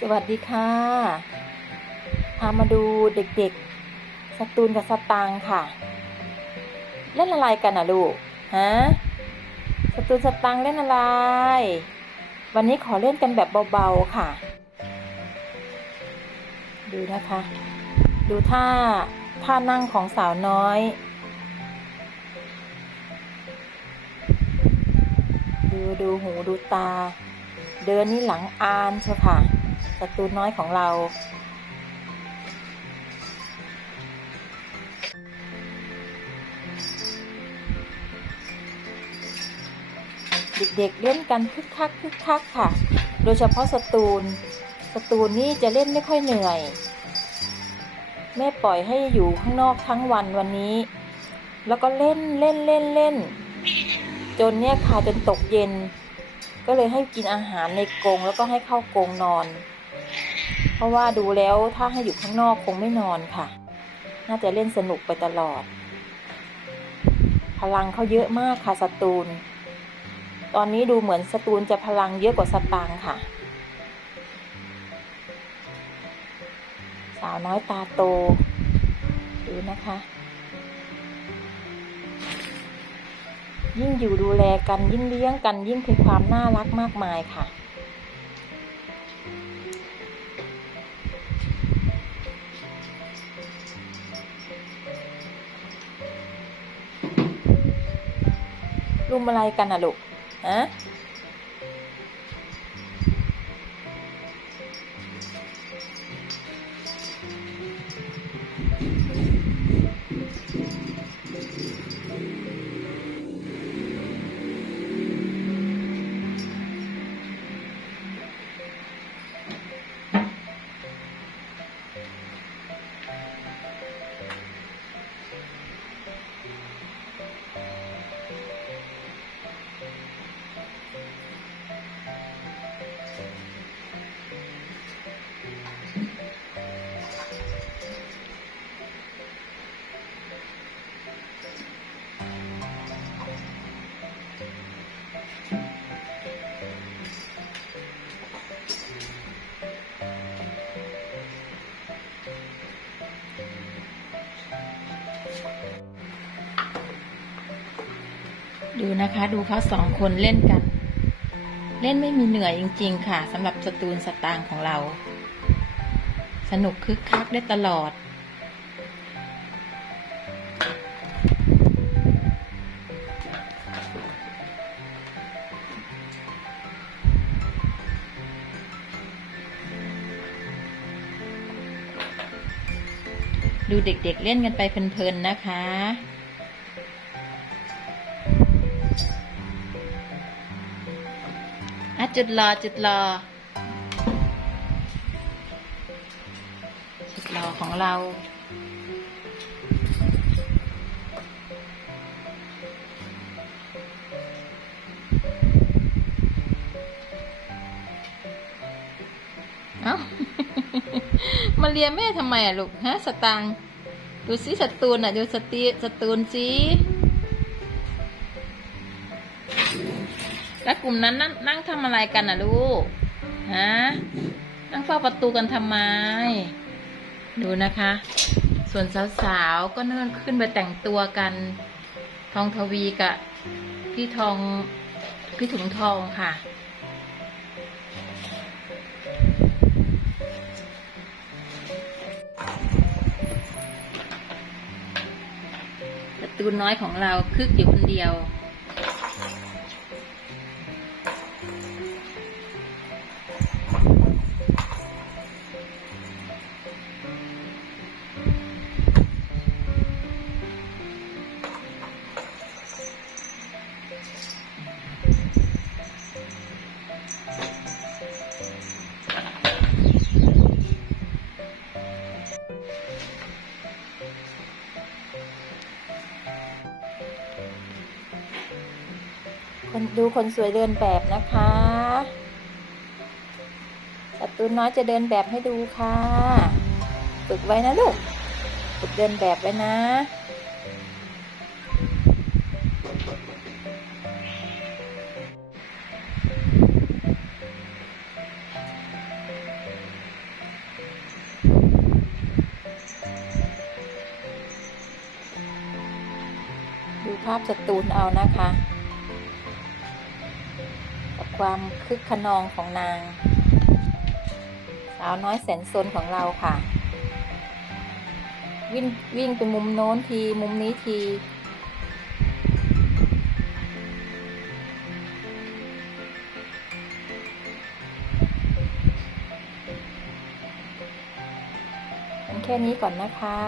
สวัสดีค่ะ พามาดูเด็กๆสตูนกับสตางค่ะ เล่นอะไรกันนะลูก ฮะ สตูนสตางเล่นอะไร วันนี้ขอเล่นกันแบบเบาๆค่ะ ดูนะคะ ดูท่าท่านั่งของสาวน้อย ดูดูหูดูตา เดินนี่หลังอานเชียวค่ะ สตูนน้อยของเรา เด็กๆเล่นกันคึกคักคึกคักค่ะ โดยเฉพาะสตูนสตูนนี่จะเล่นไม่ค่อยเหนื่อย แม่ปล่อยให้อยู่ข้างนอกทั้งวันวันนี้ แล้วก็เล่นเล่นเล่นเล่น จนเนี่ยค่ะจนตกเย็นก็เลยให้กินอาหารในกรงแล้วก็ให้เข้ากรงนอน เพราะว่าดูแล้วถ้าให้อยู่ข้างนอกคงไม่นอนค่ะ น่าจะเล่นสนุกไปตลอด พลังเขาเยอะมากค่ะสตูนตอนนี้ดูเหมือนสตูนจะพลังเยอะกว่าสตางค์ค่ะ สาวน้อยตาโต ดูนะคะ ยิ่งอยู่ดูแลกันยิ่งเลี้ยงกันยิ่งเป็นความน่ารักมากมายค่ะ รุมอะไรกันน่ะลูกฮะ ดูนะคะดูเขาสองคนเล่นกัน เล่นไม่มีเหนื่อยจริง ๆ ค่ะสำหรับสตูนสตางของเรา สนุกคึกคักได้ตลอด ดูเด็กๆเล่นกันไปเพลินๆนะคะ จุดรอจุดรอจุดรอของเรา เอ้า มาเรียนแม่ทำไมอะลูก ฮะ สตัง ดูสิสตูนอะดูสตีสตูนสิ แล้วกลุ่มนั้นนั่งนั่งทำอะไรกันน่ะลูก ฮะ นั่งเฝ้าประตูกันทำไม ดูนะคะ ส่วนสาวๆ ก็เนื่อนขึ้นไปแต่งตัวกัน ทองทวีกับพี่ทอง พี่ถุงทองค่ะ ประตูน้อยของเราคึกอยู่คนเดียว ดูคนสวยเดินแบบนะคะสัตูนน้อยจะเดินแบบให้ดูค่ะฝึกไว้นะลูกฝึกเดินแบบไว้นะดูภาพสตูนเอานะคะ ความคึกขนองของนาง สาวน้อยแสนซนของเราค่ะ วิ่งวิ่งไปมุมโน้นทีมุมนี้ทีมันแค่นี้ก่อนนะคะ